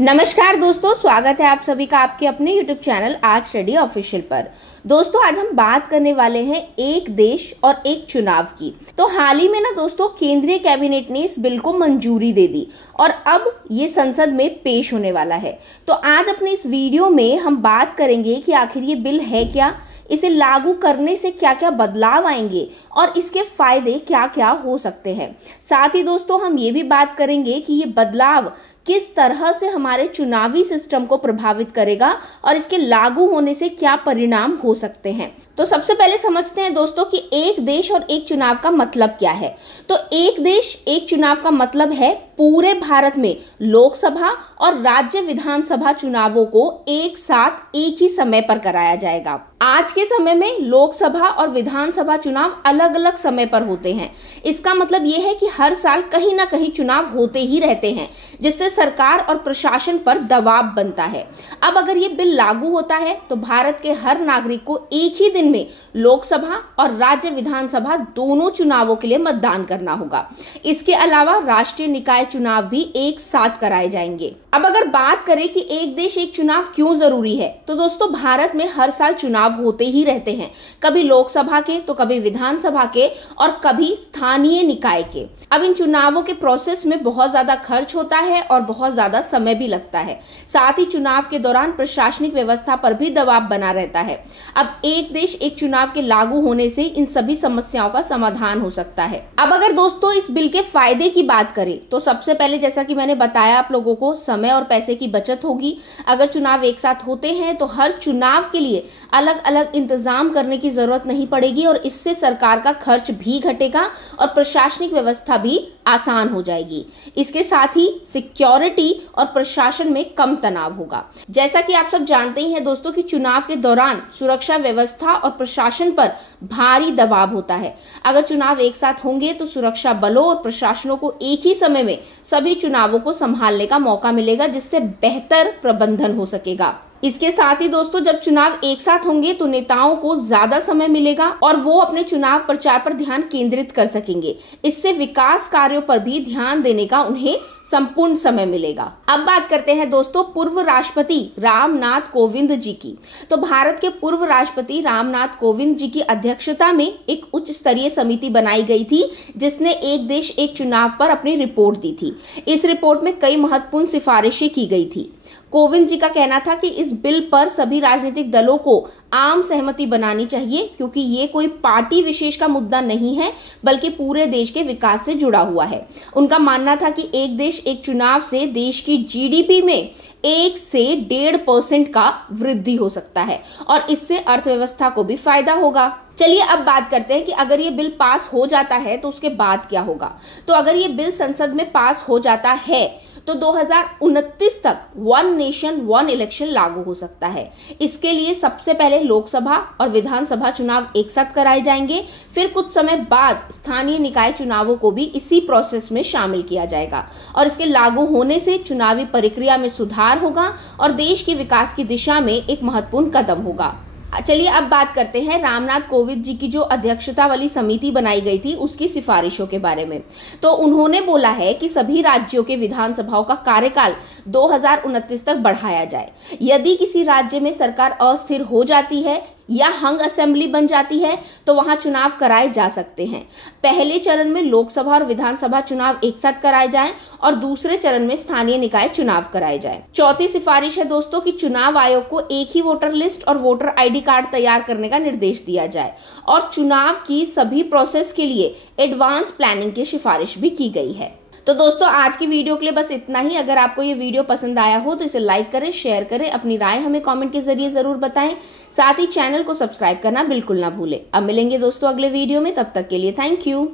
नमस्कार दोस्तों, स्वागत है आप सभी का आपके अपने YouTube चैनल आज स्टडी ऑफिशियल पर। दोस्तों आज हम बात करने वाले हैं एक देश और एक चुनाव की। तो हाल ही में ना दोस्तों केंद्रीय कैबिनेट ने इस बिल को मंजूरी दे दी और अब ये संसद में पेश होने वाला है। तो आज अपने इस वीडियो में हम बात करेंगे कि आखिर ये बिल है क्या, इसे लागू करने से क्या क्या बदलाव आएंगे और इसके फायदे क्या क्या हो सकते हैं। साथ ही दोस्तों हम ये भी बात करेंगे कि ये बदलाव किस तरह से हमारे चुनावी सिस्टम को प्रभावित करेगा और इसके लागू होने से क्या परिणाम हो सकते हैं। तो सबसे पहले समझते हैं दोस्तों कि एक देश और एक चुनाव का मतलब क्या है। तो एक देश एक चुनाव का मतलब है पूरे भारत में लोकसभा और राज्य विधानसभा चुनावों को एक साथ एक ही समय पर कराया जाएगा। आज के समय में लोकसभा और विधानसभा चुनाव अलग अलग समय पर होते हैं। इसका मतलब यह है कि हर साल कहीं ना कहीं चुनाव होते ही रहते हैं, जिससे सरकार और प्रशासन पर दबाव बनता है। अब अगर ये बिल लागू होता है तो भारत के हर नागरिक को एक ही दिन में लोकसभा और राज्य विधानसभा दोनों चुनावों के लिए मतदान करना होगा। इसके अलावा राष्ट्रीय निकाय चुनाव भी एक साथ कराए जाएंगे। अब अगर बात करें कि एक देश एक चुनाव क्यों जरूरी है, तो दोस्तों भारत में हर साल चुनाव होते ही रहते हैं, कभी लोकसभा के तो कभी विधानसभा के और कभी स्थानीय निकाय के। अब इन चुनावों के प्रोसेस में बहुत ज्यादा खर्च होता है और बहुत ज्यादा समय भी लगता है। साथ ही चुनाव के दौरान प्रशासनिक व्यवस्था पर भी दबाव बना रहता है। अब एक देश एक चुनाव के लागू होने से इन सभी समस्याओं का समाधान हो सकता है। अब अगर दोस्तों इस बिल के फायदे की बात करें तो सबसे पहले जैसा कि मैंने बताया आप लोगों को, समय और पैसे की बचत होगी। अगर चुनाव एक साथ होते हैं तो हर चुनाव के लिए अलग अलग इंतजाम करने की जरूरत नहीं पड़ेगी और इससे सरकार का खर्च भी घटेगा और प्रशासनिक व्यवस्था भी आसान हो जाएगी। इसके साथ ही सिक्योरिटी और प्रशासन में कम तनाव होगा। जैसा कि आप सब जानते ही हैं दोस्तों कि चुनाव के दौरान सुरक्षा व्यवस्था और प्रशासन पर भारी दबाव होता है। अगर चुनाव एक साथ होंगे तो सुरक्षा बलों और प्रशासनों को एक ही समय में सभी चुनावों को संभालने का मौका मिलेगा, जिससे बेहतर प्रबंधन हो सकेगा। इसके साथ ही दोस्तों जब चुनाव एक साथ होंगे तो नेताओं को ज्यादा समय मिलेगा और वो अपने चुनाव प्रचार पर ध्यान केंद्रित कर सकेंगे। इससे विकास कार्यों पर भी ध्यान देने का उन्हें संपूर्ण समय मिलेगा। अब बात करते हैं दोस्तों पूर्व राष्ट्रपति रामनाथ कोविंद जी की। तो भारत के पूर्व राष्ट्रपति रामनाथ कोविंद जी की अध्यक्षता में एक उच्च स्तरीय समिति बनाई गई थी, जिसने एक देश एक चुनाव पर अपनी रिपोर्ट दी थी। इस रिपोर्ट में कई महत्वपूर्ण सिफारिशें की गई थी। कोविंद जी का कहना था कि इस बिल पर सभी राजनीतिक दलों को आम सहमति बनानी चाहिए, क्योंकि ये कोई पार्टी विशेष का मुद्दा नहीं है बल्कि पूरे देश के विकास से जुड़ा हुआ है। उनका मानना था कि एक देश एक चुनाव से देश की जीडीपी में 1 से 1.5% का वृद्धि हो सकता है और इससे अर्थव्यवस्था को भी फायदा होगा। चलिए अब बात करते हैं कि अगर ये बिल पास हो जाता है तो उसके बाद क्या होगा। तो अगर ये बिल संसद में पास हो जाता है तो 2029 तक वन नेशन वन इलेक्शन लागू हो सकता है। इसके लिए सबसे पहले लोकसभा और विधानसभा चुनाव एक साथ कराए जाएंगे, फिर कुछ समय बाद स्थानीय निकाय चुनावों को भी इसी प्रोसेस में शामिल किया जाएगा और इसके लागू होने से चुनावी प्रक्रिया में सुधार होगा और देश के विकास की दिशा में एक महत्वपूर्ण कदम होगा। चलिए अब बात करते हैं रामनाथ कोविंद जी की जो अध्यक्षता वाली समिति बनाई गई थी उसकी सिफारिशों के बारे में। तो उन्होंने बोला है कि सभी राज्यों के विधानसभाओं का कार्यकाल 2029 तक बढ़ाया जाए। यदि किसी राज्य में सरकार अस्थिर हो जाती है या हंग असेंबली बन जाती है तो वहां चुनाव कराए जा सकते हैं। पहले चरण में लोकसभा और विधानसभा चुनाव एक साथ कराए जाएं और दूसरे चरण में स्थानीय निकाय चुनाव कराए जाएं। चौथी सिफारिश है दोस्तों कि चुनाव आयोग को एक ही वोटर लिस्ट और वोटर आईडी कार्ड तैयार करने का निर्देश दिया जाए और चुनाव की सभी प्रोसेस के लिए एडवांस प्लानिंग की सिफारिश भी की गई है। तो दोस्तों आज की वीडियो के लिए बस इतना ही। अगर आपको ये वीडियो पसंद आया हो तो इसे लाइक करें, शेयर करें, अपनी राय हमें कमेंट के जरिए जरूर बताएं। साथ ही चैनल को सब्सक्राइब करना बिल्कुल ना भूलें। अब मिलेंगे दोस्तों अगले वीडियो में, तब तक के लिए थैंक यू।